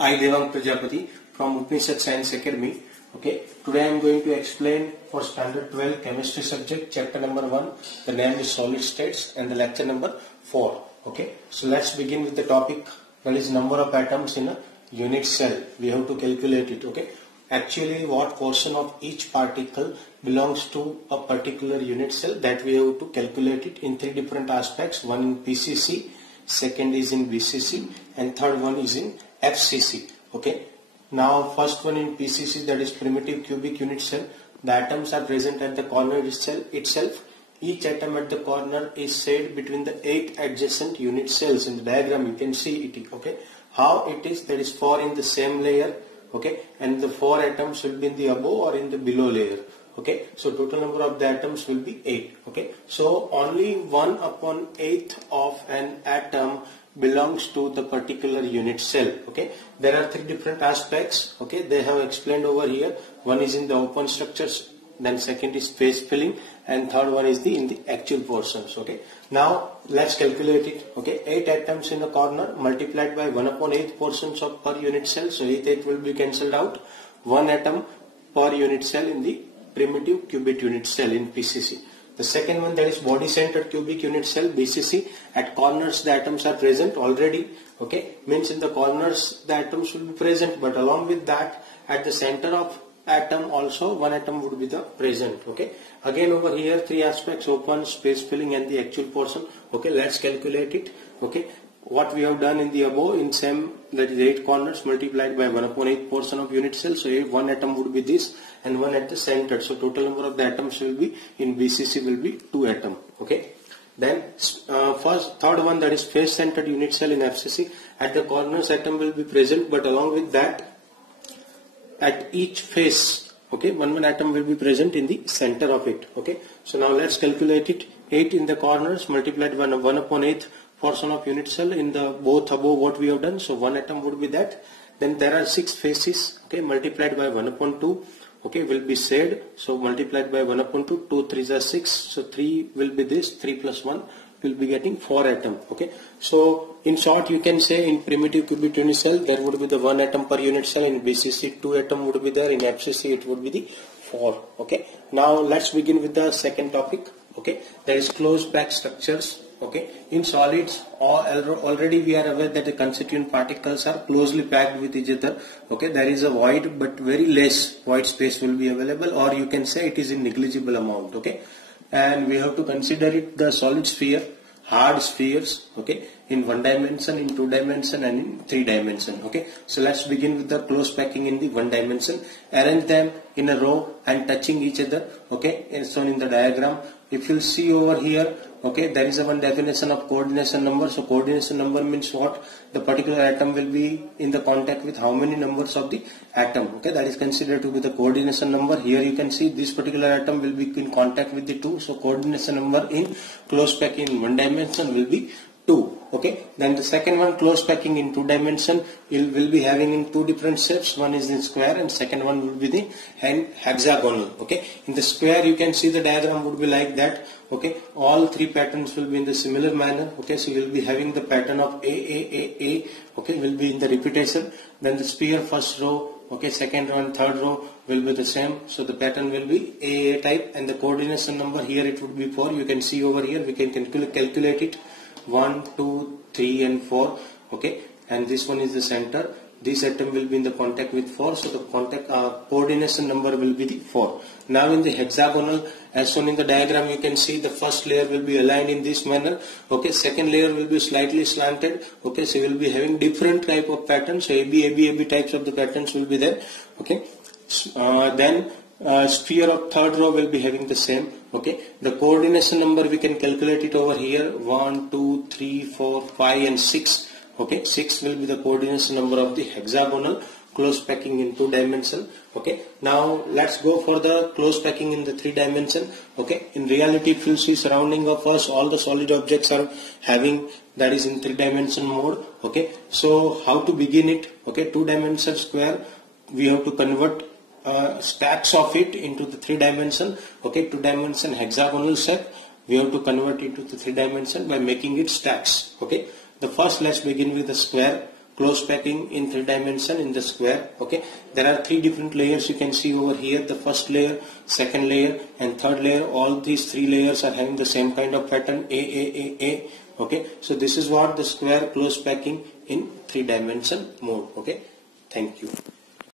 I Devang Prajapati from Upanishad Science Academy. Okay, today I am going to explain for standard 12 chemistry subject chapter number 1. The name is solid states and the lecture number 4. Okay, so let's begin with the topic, that is number of atoms in a unit cell. We have to calculate it. Okay, actually what portion of each particle belongs to a particular unit cell, that we have to calculate it in three different aspects. One in PCC, second is in BCC, and third one is in FCC. Okay, now first one in PCC, that is primitive cubic unit cell. The atoms are present at the corner itself. Each atom at the corner is said between the 8 adjacent unit cells. In the diagram you can see it. Okay, how it is, there is 4 in the same layer. Okay, and the 4 atoms will be in the above or in the below layer. Okay, so total number of the atoms will be 8. Okay, so only 1/8 of an atom belongs to the particular unit cell. Okay, there are three different aspects. Okay, they have explained over here. One is in the open structures, then second is space filling, and third one is in the actual portions. Okay, now let's calculate it. Okay, 8 atoms in the corner multiplied by 1/8 portions of per unit cell. So 8 will be cancelled out. 1 atom per unit cell in the primitive cubic unit cell in PCC. The second one, that is body centered cubic unit cell, BCC. At corners the atoms are present already. Okay, means in the corners the atoms will be present, but along with that at the center of atom also 1 atom would be the present. Okay, again over here three aspects: open, space filling, and the actual portion. Okay, let's calculate it. Okay, what we have done in the above, in same, that is 8 corners multiplied by 1/8 portion of unit cell. So 1 atom would be this and 1 at the center. So total number of the atoms will be in BCC will be 2 atom. Okay, then third one, that is face centered unit cell in FCC. At the corners atom will be present, but along with that at each face, okay, one atom will be present in the center of it. Okay, so now let's calculate it. 8 in the corners multiplied by 1/8 portion of unit cell in the both above what we have done. So 1 atom would be that. Then there are 6 faces. Okay, multiplied by 1/2. Okay, will be said. So multiplied by 1/2, 2 3s are 6. So 3 will be this. 3 plus 1 will be getting 4 atom. Okay, so in short you can say in primitive cubic unit cell there would be the 1 atom per unit cell. In BCC 2 atom would be there. In FCC it would be the 4. Okay, now let's begin with the second topic. Okay, there is closed packed structures. Okay, in solids already we are aware that the constituent particles are closely packed with each other. Okay, there is a void, but very less void space will be available, or you can say it is in negligible amount. Okay, and we have to consider it the solid sphere, hard spheres. Okay, in 1 dimension, in 2 dimension, and in 3 dimension. Okay, so let's begin with the close packing in the 1 dimension. Arrange them in a row and touching each other. Okay, as shown in the diagram. If you see over here, okay, there is a one definition of coordination number. So coordination number means what? The particular atom will be in the contact with how many numbers of the atom. Okay, that is considered to be the coordination number. Here you can see this particular atom will be in contact with the 2. So coordination number in close packing in 1 dimension will be 2. Okay, then the second one, close packing in 2 dimension, will be having in 2 different shapes. One is in square and second one will be the hexagonal. Okay, in the square you can see the diagram would be like that. Okay, all 3 patterns will be in the similar manner. Okay, so you will be having the pattern of A. Okay, will be in the repetition. Then the sphere first row, okay, second row and third row will be the same. So the pattern will be A type, and the coordination number here it would be 4. You can see over here we can calculate it. 1, 2, 3 and 4. Okay, and this one is the center. This atom will be in the contact with 4, so the coordination number will be the 4. Now in the hexagonal, as shown in the diagram, you can see the first layer will be aligned in this manner. Okay, second layer will be slightly slanted. Okay, so you will be having different type of patterns. So AB types of the patterns will be there. Okay, then sphere of third row will be having the same. Okay, the coordination number we can calculate it over here. 1, 2, 3, 4, 5 and 6. Okay, 6 will be the coordination number of the hexagonal close packing in 2 dimension. Okay, now let's go for the close packing in the 3 dimension. Okay, in reality if you see surrounding of us, all the solid objects are having, that is in 3 dimension mode. Okay, so how to begin it? Okay, 2 dimension square, we have to convert stacks of it into the 3 dimension. Okay, 2 dimension hexagonal shape we have to convert it to the 3 dimension by making it stacks. Okay, the first, let's begin with the square. close packing in 3 dimension in the square. Okay, there are 3 different layers you can see over here. The first layer, second layer and third layer. All these 3 layers are having the same kind of pattern, A. Okay, so this is what the square close packing in 3 dimension mode. Okay, thank you.